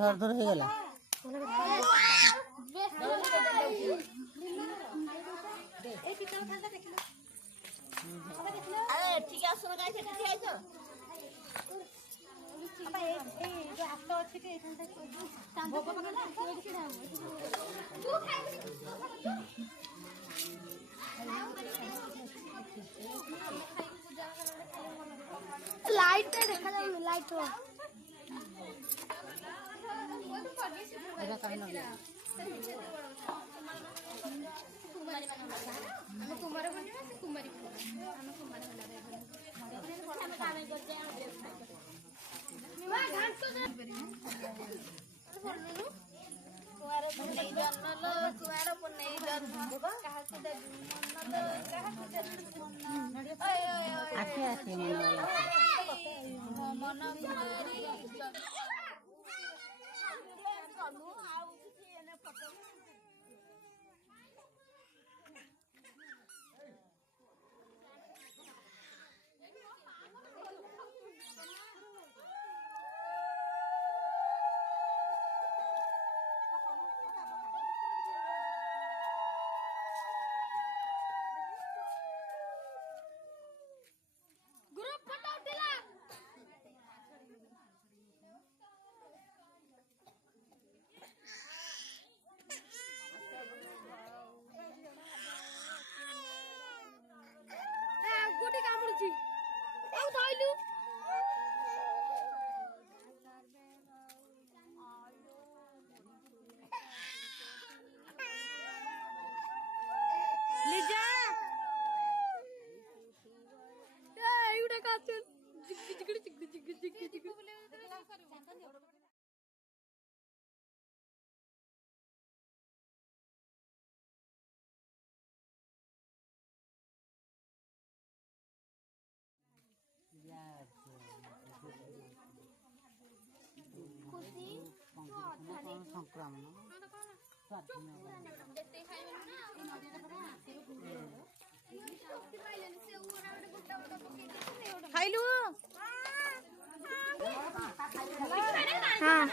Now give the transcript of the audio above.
थर थर हो गला अरे ठीक है सुन गाइस ठीक है तो अब ए जो आस्तो अछि के चांद पकड़ला एडी के जाऊ तू खाइ लाइट देखा जाऊ लाइट हो एटा काहे न कुमारी हम कुमार बनिना से कुमारी हम कुमार बना हम काम करते हैं वा घाट तो कुमार पुनई जन्नल कुमार पुनई जन्नल कहा से दे जन्नल कहा से दे आखे आखे मन कुमारी कनु आउ किसी एने पकड़ गोटी कामुडुची ए धइलु लिजा ए एउडा काचन जिग खुशी संक्रामण खाइलु हां